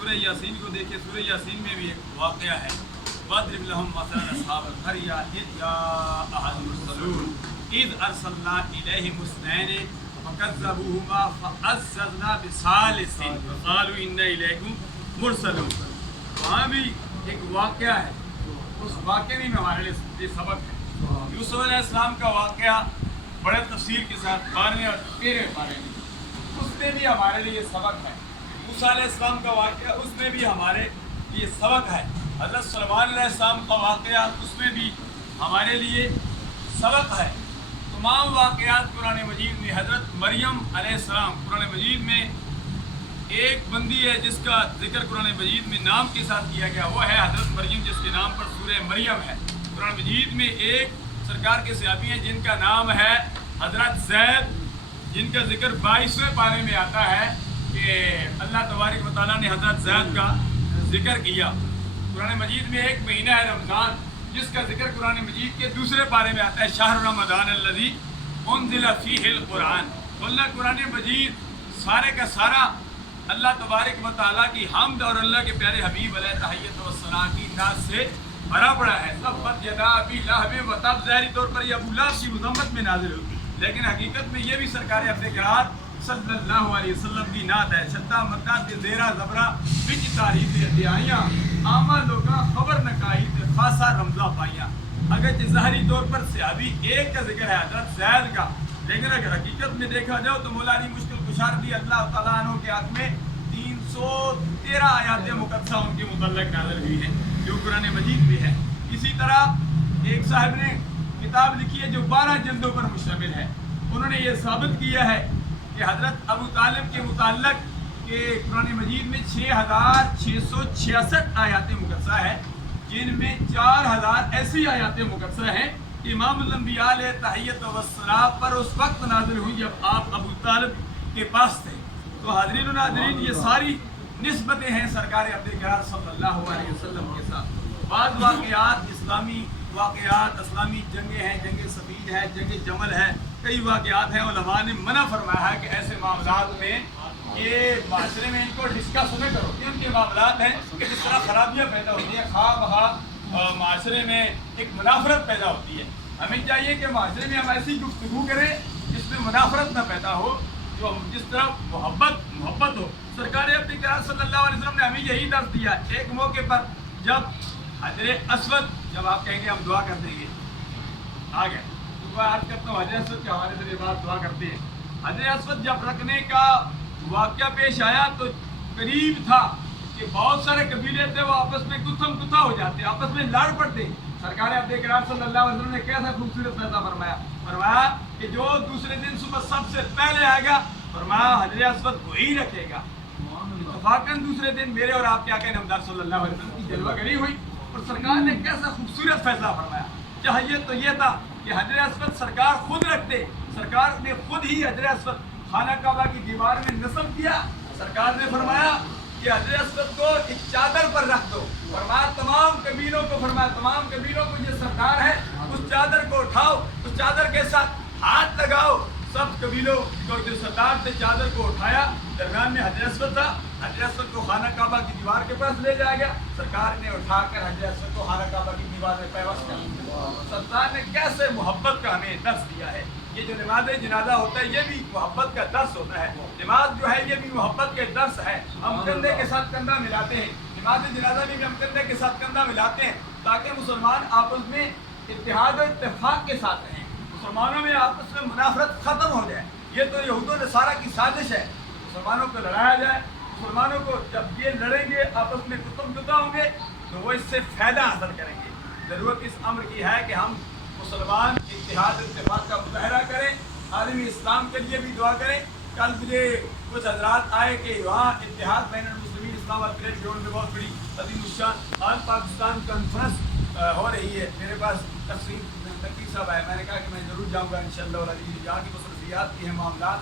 सूरह यासीन को देखिए, सूरह यासीन में भी एक वाक़या है, वद्रिब लहुम मसलन अस्हाबल क़रया इज़ जाअहल मुरसलून इज़ अरसलना इलैहिम मुस्नैन फकज़्ज़बूहुमा फ़अज़्ज़ज़ना बिसालिसिन क़ालू इन्ना इलैकुम मुरसलून। वहाँ भी एक वाक़या है, उस वाक़ये में हमारे लिए ये सबक है। यूसुफ अलैहिस्सलाम का वाक़या बड़े तफसील के साथ 12वें और 13वें पारे में, उसमें भी हमारे लिए सबक है। मूसा अलैहिस्सलाम का वाक़या, उसमें भी हमारे लिए सबक है। हज़रत सुलेमान अलैहिस्सलाम का वाक़या, उसमें भी हमारे लिए सबक है। तमाम वाक़यात कुरान मजीद में, हज़रत मरियम अलैहिस्सलाम, कुरान मजीद में एक बंदी है जिसका जिक्र कुरान मजीद में नाम के साथ किया गया, वो है हज़रत मरियम, जिसके नाम पर सूरह मरियम है। कुरान मजीद में एक सरकार के सहाबी हैं जिनका नाम है हज़रत ज़ैद, जिनका जिक्र 22वें पारे में आता है कि अल्लाह तबारक व तआला ने हज़रत ज़ैद का जिक्र किया। कुरान मजीद में एक महीना है रमज़ान, जिसका जिक्र कुरान मजीद के दूसरे पारे में आता है, शहर रमज़ान अल्लज़ी उन्ज़िला फ़ीहिल कुरान। वल्लाह कुरान मजीद सारे का सारा अल्लाह तबारक व तआला की हम्द और अल्लाह के प्यारे हबीब अलैहि तहय्यत व सना की नात से भरा पड़ा है। तब्बत यदा अबी लहब व तब, ज़ाहिरी तौर पर ये अबू लहब की मज़म्मत में नाज़िल हुई, लेकिन हकीकत में ये भी सरकार अपने क़रार सल्लल्लाहु अलैहि वसल्लम की नात है। शद्दा मद्दा ते ज़ेरा ज़बरा बिच तारीफ़ दियाइयाँ आमा लोगा खबर न काई ते खासा रमज़ा पाइयाँ। अगर ज़ाहिरी तौर पर सहाबी एक का जिक्र है हज़रत ज़ैद का, लेकिन अगर हकीकत में देखा जाओ तो मौला अली मुश्किल कुशार भी अल्लाह तआला अन्हु के हक़ में 313 आयात मुक़द्दसा उनके मुतल्लिक़ नाज़िल हुई है, जो कुरान मजीद में है। इसी तरह एक साहब ने किताब लिखी है जो 12 जल्दों पर मुश्तमिल है। उन्होंने ये साबित किया है कि हज़रत अबू तालिब के मुताल्लिक़ के कुरान मजीद में 6666 आयात मुक़द्दसा है, जिनमें 4000 ऐसी आयात मुक़द्दसा हैं कि इमामुल अंबिया अलैहि तहय्यत व सना पर उस वक्त नाज़िल हुई जब आप अबू तालिब के पास थे। तो हाज़रीन व नाज़रीन, ये सारी निस्बतें हैं सरकार अपने क़रार सल्लल्लाहु अलैहि वसल्लम के साथ। बाद वाक़यात, इस्लामी वाक़यात, इस्लामी जंगें हैं, जंग सफ़ीद है, जंग जमल है, कई वाक़यात हैं। उलमा ने मना फरमाया है कि ऐसे मामलात में ये माशरे में इनको डिस्कस न करो। ये उनके मामलात हैं कि जिस तरह खराबियाँ पैदा होती हैं, खा बहा माशरे में एक मुनाफरत पैदा होती है। हमें चाहिए कि माशरे में हम ऐसी गुफ्तगू करें जिसमें मुनाफरत न पैदा हो, जो जिस तरह मोहब्बत हो। सरकार अपने क़रार सल्लल्लाहु अलैहि वसल्लम ने हमें यही दर्ज दिया। एक मौके पर जब हजर अस्वद, जब आप कहेंगे हम दुआ कर देंगे, आ गए तो मैं अर्ज करता हूँ हजर अस्वद के हवाले से ये बात दुआ करते हैं। हजर अस्वद जब रखने का वाक़या पेश आया तो करीब था कि बहुत सारे कबीले थे, वो आपस में गुत्थम गुत्था हो जाते, आपस में लड़ पड़ते। सरकार अपने क़रार सल्लल्लाहु अलैहि वसल्लम ने कैसा खूबसूरत फैसला फरमाया कि जो दूसरे दिन सुबह सबसे पहले आएगा, फरमाया हजर अस्वद को ही रखेगा। इत्तफाकन दूसरे दिन मेरे और आपके आका नामदार सल्लल्लाहु अलैहि वसल्लम की जलवागरी हुई और सरकार ने कैसा खूबसूरत फैसला फरमाया। चाहिए तो ये था कि हजर अस्वद सरकार खुद रखते। सरकार ने खुद ही हजर अस्वद खाना काबा की दीवार में नस्ब किया। सरकार ने फरमाया कि हजर अस्वद को एक चादर पर रख दो। फरमाया तमाम कबीलों को ये सरदार है, उस चादर को उठाओ, उस चादर के साथ हाथ लगाओ। सब कबीलों को जो सरदार थे चादर को उठाया, दरमियान में हजर अस्वद था। हजर अस्वद को खाना काबा की दीवार के पास ले जाया गया। सरकार ने उठाकर हजर अस्वद को खाना काबा की दीवार में पैवस्त कर दिया। सरदार ने कैसे मोहब्बत का हमें दर्स दिया है। ये जो नमाज जनाजा होता है, ये भी मोहब्बत का दर्स होता है। नमाज जो है ये भी मोहब्बत के दर्स है। हम कंधे के साथ कंधा मिलाते हैं, नमाज जनाजा में भी हम कंधे के साथ कंधा मिलाते हैं, ताकि मुसलमान आपस में इत्तेहाद और इत्तेफाक के साथ रहें, मुसलमानों में आपस में मुनाफरत ख़त्म हो जाए। ये तो यहूद व नसारा की साजिश है, मुसलमानों को लड़ाया जाए। मुसलमानों को जब ये लड़ेंगे, आपस में गुत्थम गुत्था होंगे, तो वो इससे फ़ायदा हासिल करेंगे। ज़रूरत इस अम्र की है कि हम मुसलमान इत्तेहाद इत्तेफाक का मुजाहरा करें, आलमी इस्लाम के लिए भी दुआ करें। कल मुझे कुछ हजरात आए कि वहाँ इत्तेहाद बैनुल मुस्लिमीन इस्लामाबाद परेड ग्राउंड में बहुत बड़ी अज़ीमुश्शान ऑल पाकिस्तान कॉन्फ्रेंस हो रही है। मेरे पास तफसीर नकवी साहब आए, मैंने कहा कि मैं ज़रूर जाऊँगा इंशाअल्लाह। यहाँ की मसरूफियात की हैं, मामलात